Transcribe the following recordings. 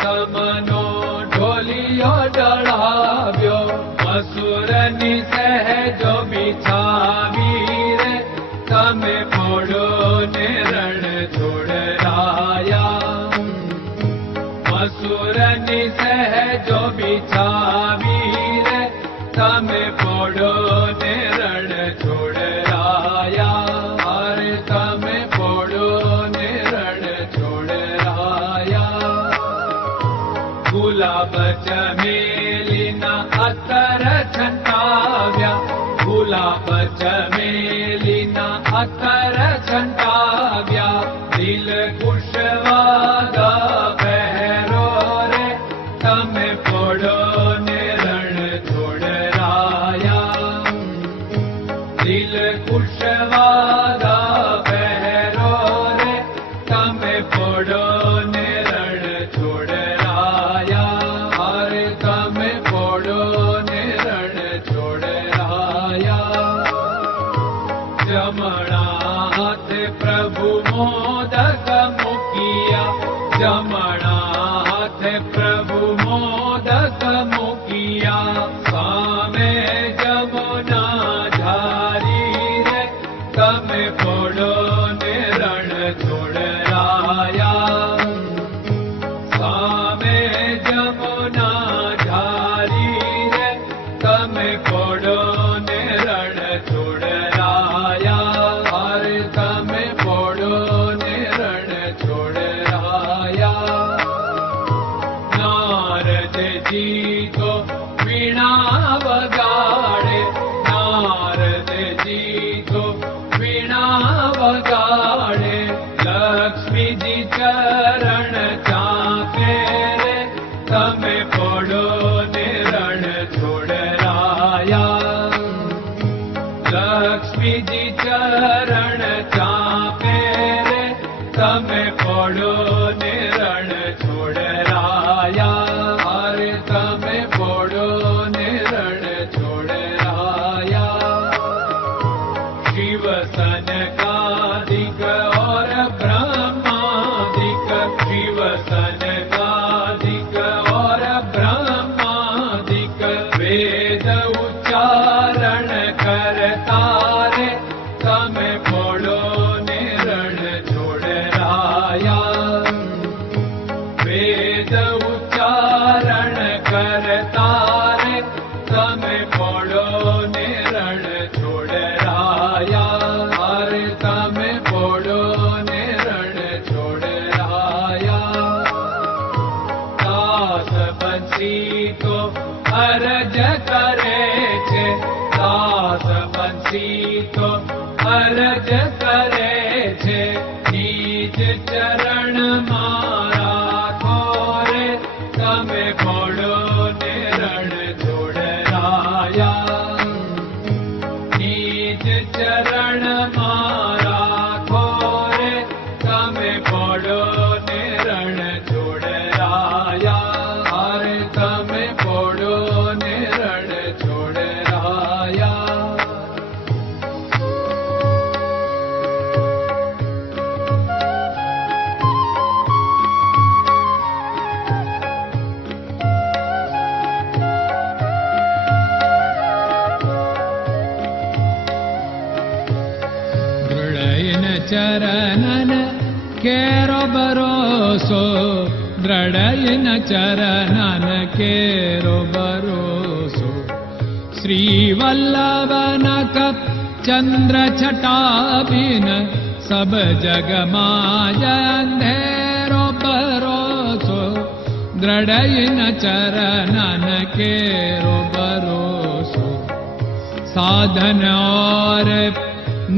समनो ढोलियो सहजो बिछावी रे फोड़ो ने रण छोड़ाया असुरनि बिछा अतर छन्नाव्या गुलाब चमेलिना बिना मथ प्रभु मोदक मुखिया। जमणाथ प्रभु मोदक मुखिया। स्वामे जमुना पडो ने रण चरण सीतो अरज करे छे। नीच चरण मारा खोरे तमे बोडो ने रण मा नीच चरण मारा केरो भरोसो दृढयन चरणन केरो भरोसो श्रीवल्लभन कप चंद्र छटाबिन सब जग माय अंधेरो भरोसो दृढयन चरणन केरो भरोसो साधन और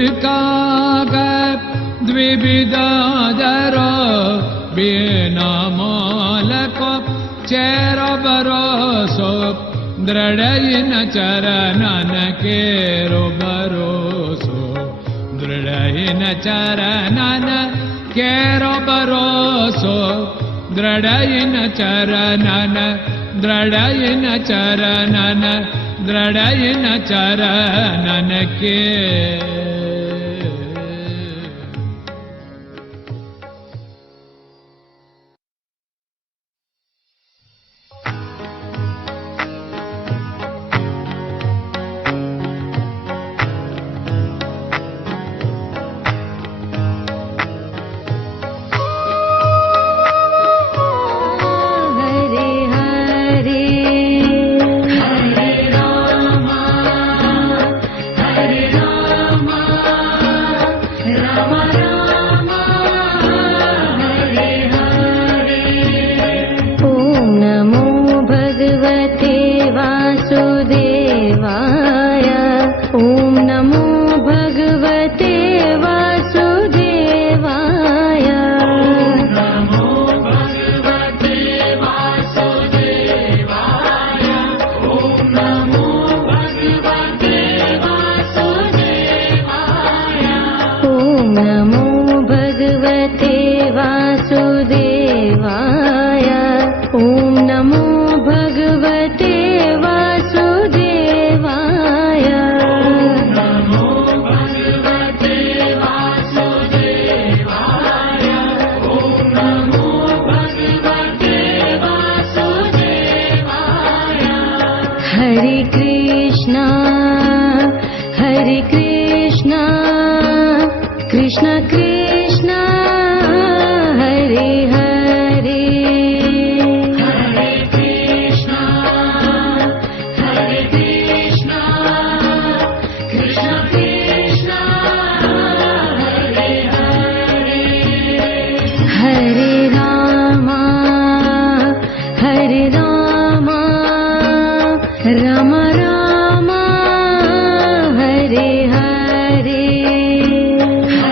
विकाक द्विविदादर बेनामालको चेर बरोसो दृढयिन चरणन केरो बरोसो दृढयिन चरणन केरो बरोसो दृढयिन चरणन दृढयिन चरणन दृढयिन चरणन के कृष्ण कृष्ण